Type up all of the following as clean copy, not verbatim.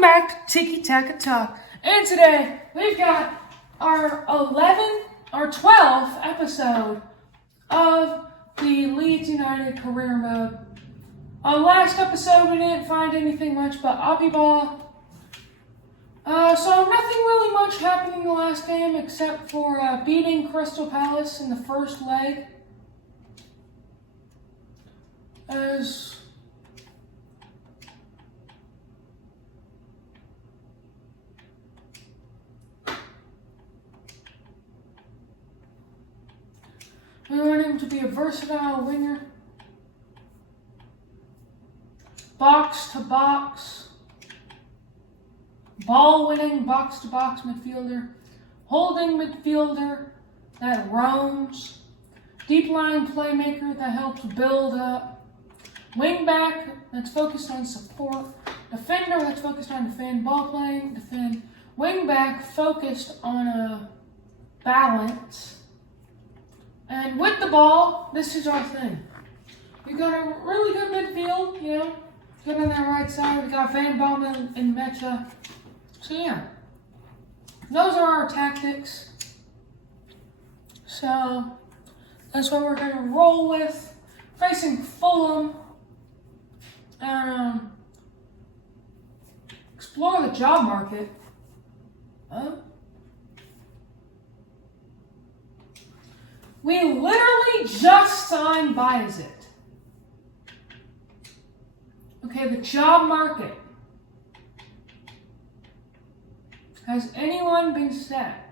welcome back to Tiki Taka Talk. And today we've got our 12th episode of the Leeds United career mode. Last episode we didn't find anything much but Oppie Ball. So nothing really much happened in the last game except for beating Crystal Palace in the first leg. As we want him to be a versatile winger, box to box, ball winning box to box midfielder, holding midfielder that roams, deep line playmaker that helps build up, wing back that's focused on support, defender that's focused on defend, ball playing, defend, wing back focused on balance. And with the ball, this is our thing. We got a really good midfield, good on that right side. We got Van Bommel and Mecha. So yeah, those are our tactics. So that's what we're going to roll with. Facing Fulham. Explore the job market. We literally just signed Bayezid. Okay, the job market. Has anyone been sacked?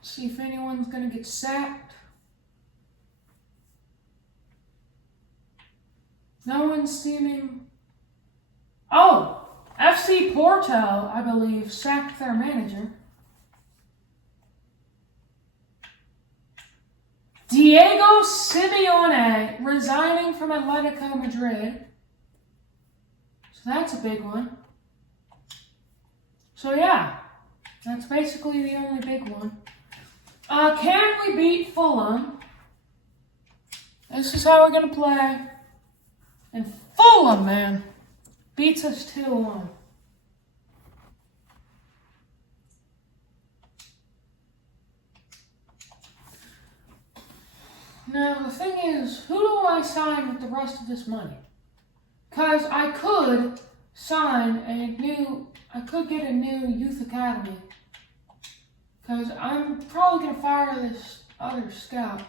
See if anyone's going to get sacked. No one's seeming... Oh! FC Porto, I believe, sacked their manager. Diego Simeone resigning from Atletico Madrid. So that's a big one. So yeah, that's basically the only big one. Can we beat Fulham? This is how we're going to play. And Fulham, man, beats us 2-1. Now, the thing is, who do I sign with the rest of this money? Because I could get a new youth academy. Because I'm probably going to fire this other scout.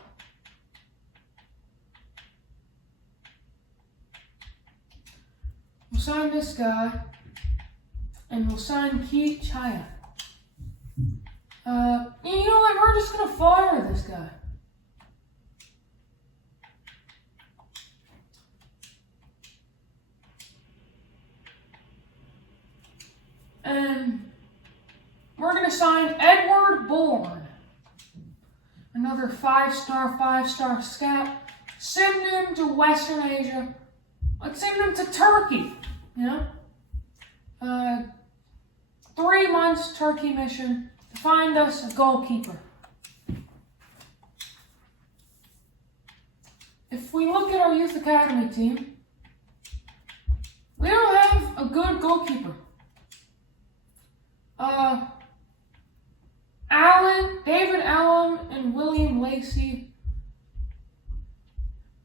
We'll sign this guy. And we'll sign Keith Chaya. You know what? We're just going to fire this guy. And we're going to sign Edward Bourne. Another 5-star scout. Send him to Western Asia. Let's send him to Turkey. 3 months Turkey mission to find us a goalkeeper. If we look at our youth academy team, we don't have a good goalkeeper. David Allen and William Lacey,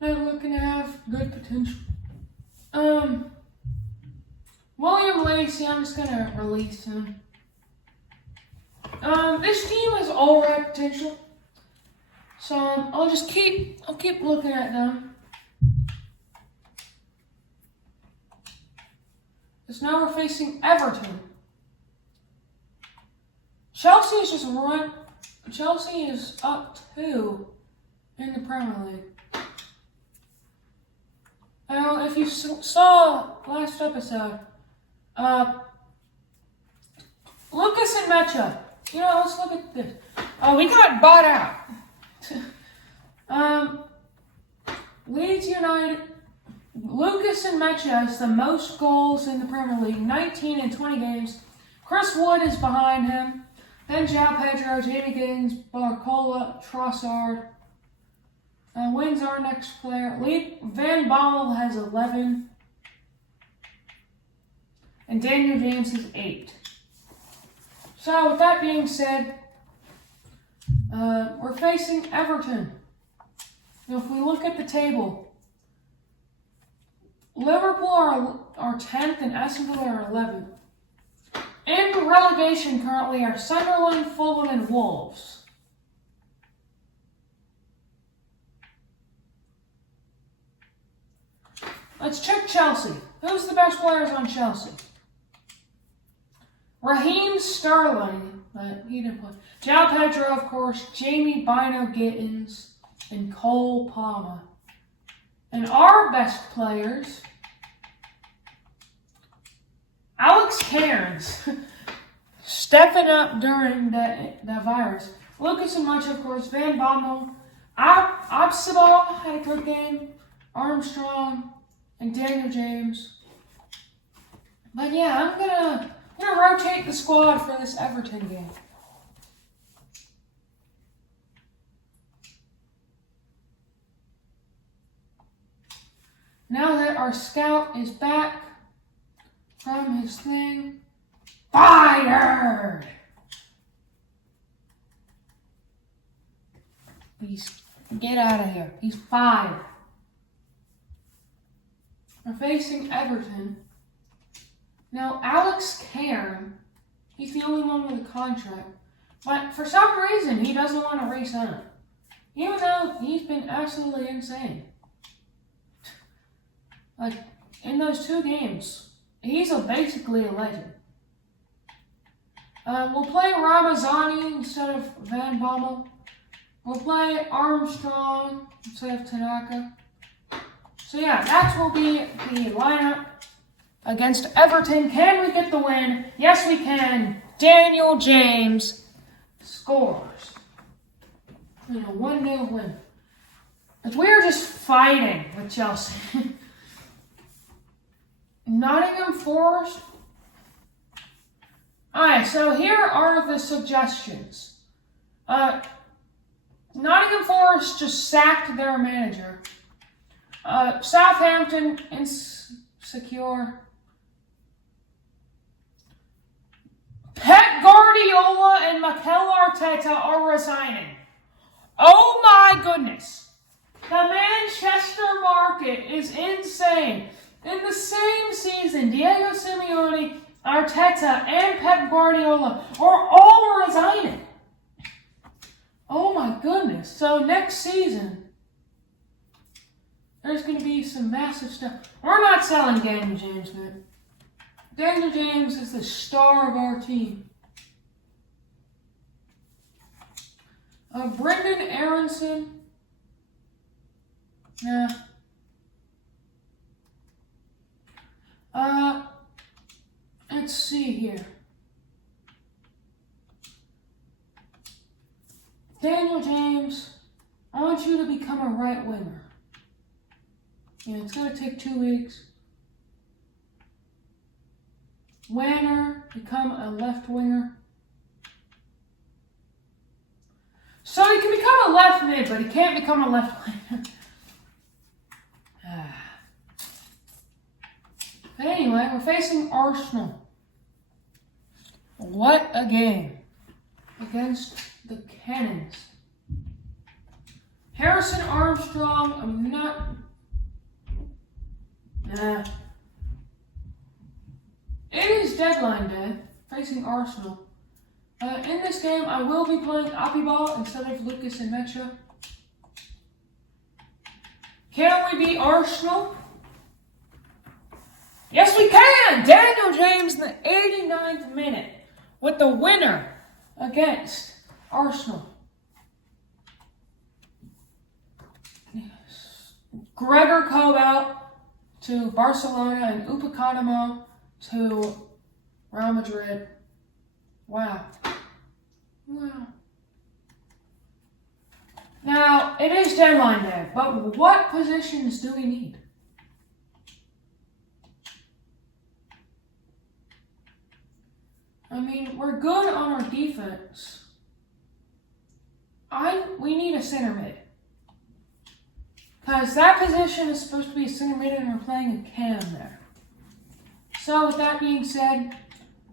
they're looking to have good potential. William Lacey, I'm just gonna release him. This team has all right potential, so I'll keep looking at them. Because now we're facing Everton. Chelsea is up 2 in the Premier League. Now, if you saw last episode, Lucas and Mecha. Let's look at this. We got bought out. Leeds United Lucas and Mecha has the most goals in the Premier League, 19 in 20 games. Chris Wood is behind him. Then João Pedro, Jamie Giddens, Barcola, Trossard. Wayne's our next player. Van Bommel has 11. And Daniel James has 8. So, with that being said, we're facing Everton. Now, if we look at the table, Liverpool are 10th and Aston Villa are 11th. In relegation currently are Sunderland, Fulham, and Wolves. Let's check Chelsea. Who's the best players on Chelsea? Raheem Sterling, but he didn't play. João Pedro, of course, Jamie Bino Gittins, and Cole Palmer. And our best players, Alex Cairns, stepping up during the virus. Lucas and Much, of course, Van Bommel, Absabal had a good game, Armstrong, and Daniel James. But yeah, I'm gonna rotate the squad for this Everton game. Now that our scout is back from his thing, fired! Get out of here. He's fired. We're facing Everton. Now, Alex Cairn, he's the only one with a contract. But for some reason, he doesn't want to re-sign. Even though he's been absolutely insane. Like, in those 2 games, he's basically a legend. We'll play Ramazani instead of Van Bommel. We'll play Armstrong instead of Tanaka. So yeah, that will be the lineup against Everton. Can we get the win? Yes, we can. Daniel James scores. And a 1-0 win. But we are just fighting with Chelsea. Nottingham Forest. Alright, so here are the suggestions. Nottingham Forest just sacked their manager. Southampton insecure. Pep Guardiola and Mikel Arteta are resigning. Oh my goodness. The Manchester market is insane. In the same season, Diego Simeone, Arteta, and Pep Guardiola are all resigning. Oh my goodness. So next season, there's going to be some massive stuff. We're not selling Daniel James, man. Daniel James is the star of our team. Brendan Aronson. Nah. Let's see here. Daniel James, I want you to become a right winger. Yeah, it's going to take 2 weeks. Wanner, become a left winger. So he can become a left mid, but he can't become a left winger. But anyway, we're facing Arsenal. What a game against the Cannons. Harrison Armstrong, I'm not... Nah. It is deadline day, facing Arsenal. In this game, I will be playing Apibal instead of Lucas and Mecha. Can we beat Arsenal? Yes, we can! Daniel James in the 89th minute with the winner against Arsenal. Gregor Kobel to Barcelona and Upamecano to Real Madrid. Wow. Wow. Now, it is deadline day, but what positions do we need? I mean, we're good on our defense. We need a center mid. Because that position is supposed to be a center mid and we're playing a cam there. So with that being said,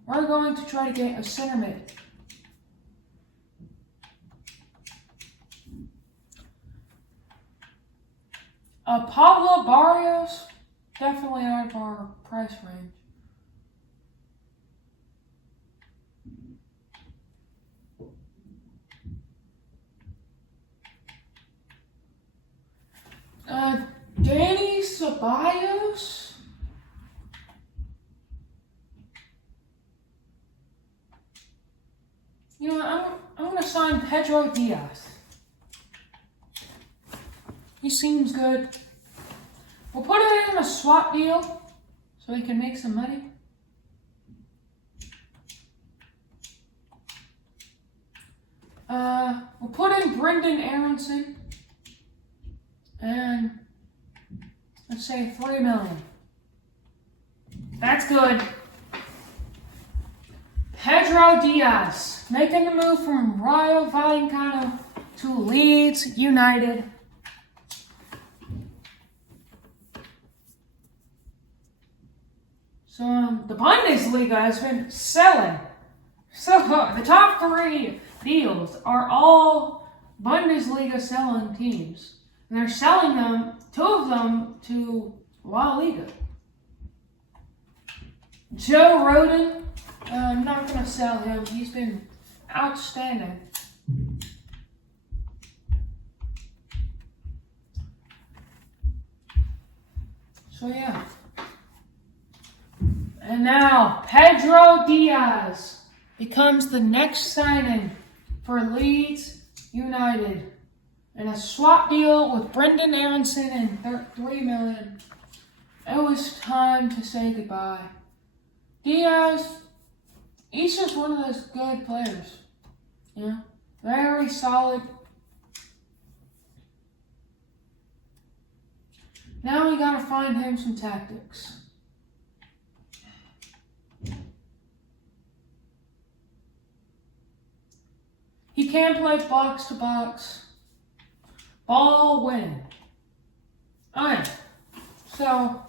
we're going to try to get a center mid. Pablo Barrios, definitely out of our price range. Danny Ceballos. You know what, I'm going to sign Pedro Diaz. He seems good. We'll put it in a swap deal so he can make some money. We'll put in Brendan Aronson. And let's say $3 million. That's good. Pedro Diaz making the move from Rayo Vallecano to Leeds United. So the Bundesliga has been selling. So the top 3 deals are all Bundesliga selling teams. And they're selling them, 2 of them, to La Liga. Joe Rodon, I'm not going to sell him. He's been outstanding. So yeah. And now, Pedro Diaz becomes the next signing for Leeds United. And a swap deal with Brendan Aronson and $3 million. It was time to say goodbye. Diaz, he's just one of those good players. You know, very solid. Now we gotta find him some tactics. He can play box to box. Ball winning. Alright. So,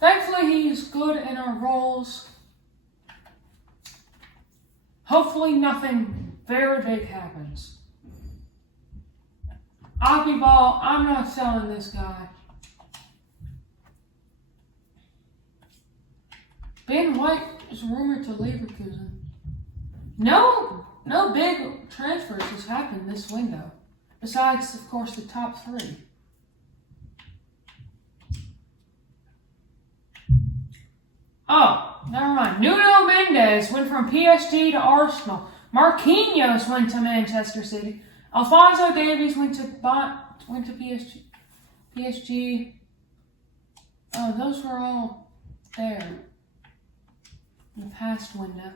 thankfully he's good in our roles. Hopefully nothing very big happens. Aki Ball, I'm not selling this guy. Ben White is rumored to Leverkusen. No big transfers has happened this window. Besides, of course, the top 3. Oh, never mind. Nuno Mendes went from PSG to Arsenal. Marquinhos went to Manchester City. Alphonso Davies went to PSG. PSG. Oh, those were all there in the past window.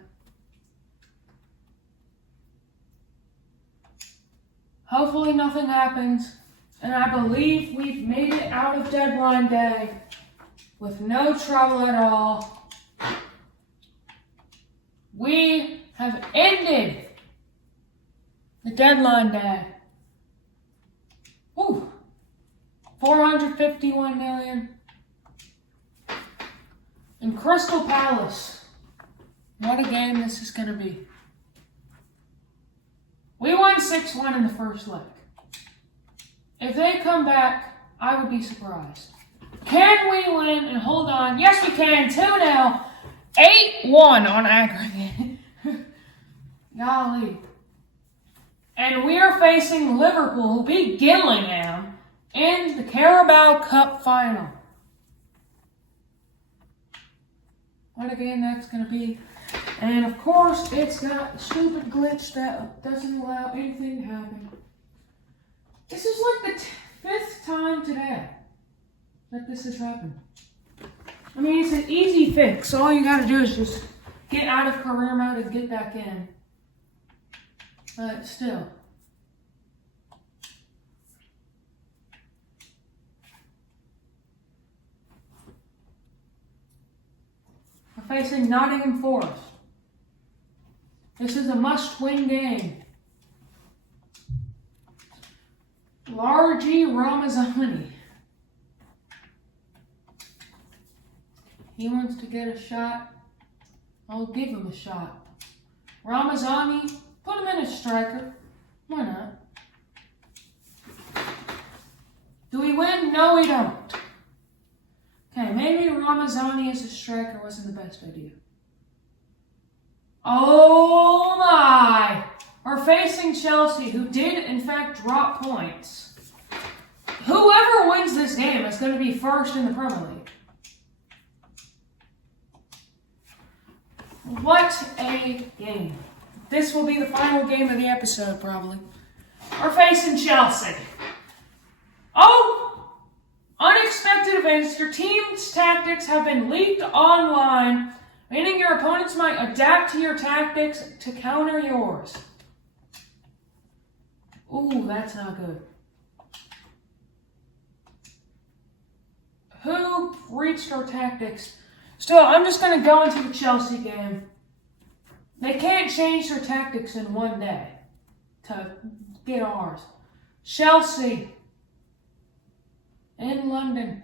Hopefully nothing happens, and I believe we've made it out of deadline day with no trouble at all. We have ended the deadline day. Woo! 451 million. And Crystal Palace. What a game this is going to be. We won 6-1 in the first leg. If they come back, I would be surprised. Can we win and hold on? Yes, we can. 2-0. 8-1 on aggregate. Golly. And we are facing Liverpool, who beat Gillingham in the Carabao Cup final. What a game that's going to be. And of course, it's got a stupid glitch that doesn't allow anything to happen. This is like the 5th time today that this has happened. I mean, it's an easy fix. All you gotta do is just get out of career mode and get back in. But still. We're facing Nottingham Forest. This is a must-win game. Largy Ramazani. He wants to get a shot. I'll give him a shot. Ramazani, put him in as striker. Why not? Do we win? No, we don't. Okay, maybe Ramazani as a striker wasn't the best idea. Oh my! We're facing Chelsea, who did in fact drop points. Whoever wins this game is going to be first in the Premier League. What a game. This will be the final game of the episode, probably. We're facing Chelsea. Oh! Unexpected events. Your team's tactics have been leaked online, meaning your opponents might adapt to your tactics to counter yours. Ooh, that's not good. Who reached our tactics? Still, I'm just going to go into the Chelsea game. They can't change their tactics in one day to get ours. Chelsea in London.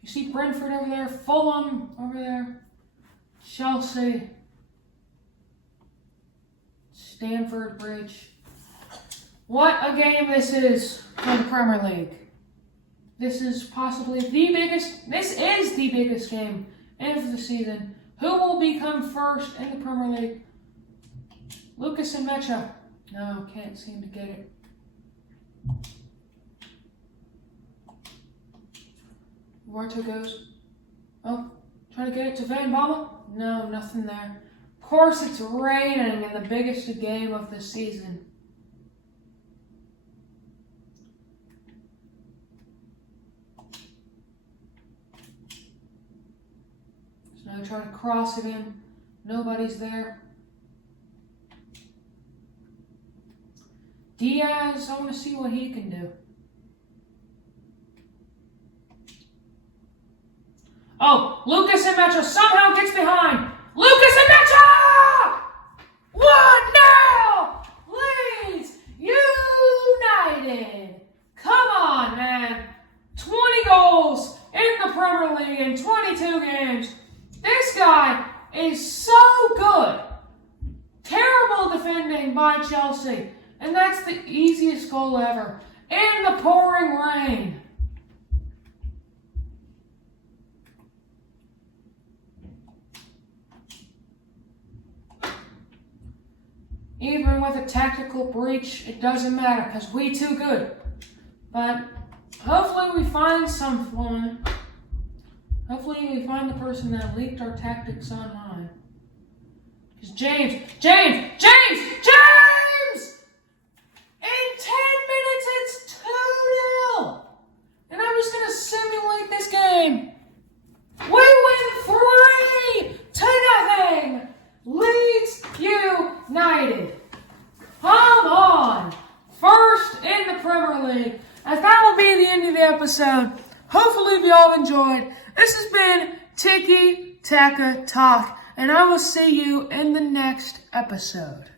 You see Brentford over there, Fulham over there, Chelsea, Stamford Bridge. What a game this is for the Premier League. This is possibly this is the biggest game of the season. Who will become first in the Premier League? Lucas and Mecha. No, can't seem to get it. Marta goes. Oh, trying to get it to Van Bommel? No, nothing there. Of course it's raining in the biggest game of the season. So now I try to cross it in. Nobody's there. Diaz, I want to see what he can do. Oh, Lucas and Mecha somehow gets behind. Lucas and Mecha! 1-0! Leeds United! Come on, man. 20 goals in the Premier League in 22 games. This guy is so good. Terrible defending by Chelsea. And that's the easiest goal ever. In the pouring rain. Even with a tactical breach, it doesn't matter because we too good. But hopefully we find someone. Hopefully we find the person that leaked our tactics online. Because James! In 10 minutes it's 2-0! And I'm just going to simulate this game. We win 3-0! Leeds United. Come on. First in the Premier League. As that will be the end of the episode. Hopefully you all enjoyed. This has been Tiki Taka Talk. And I will see you in the next episode.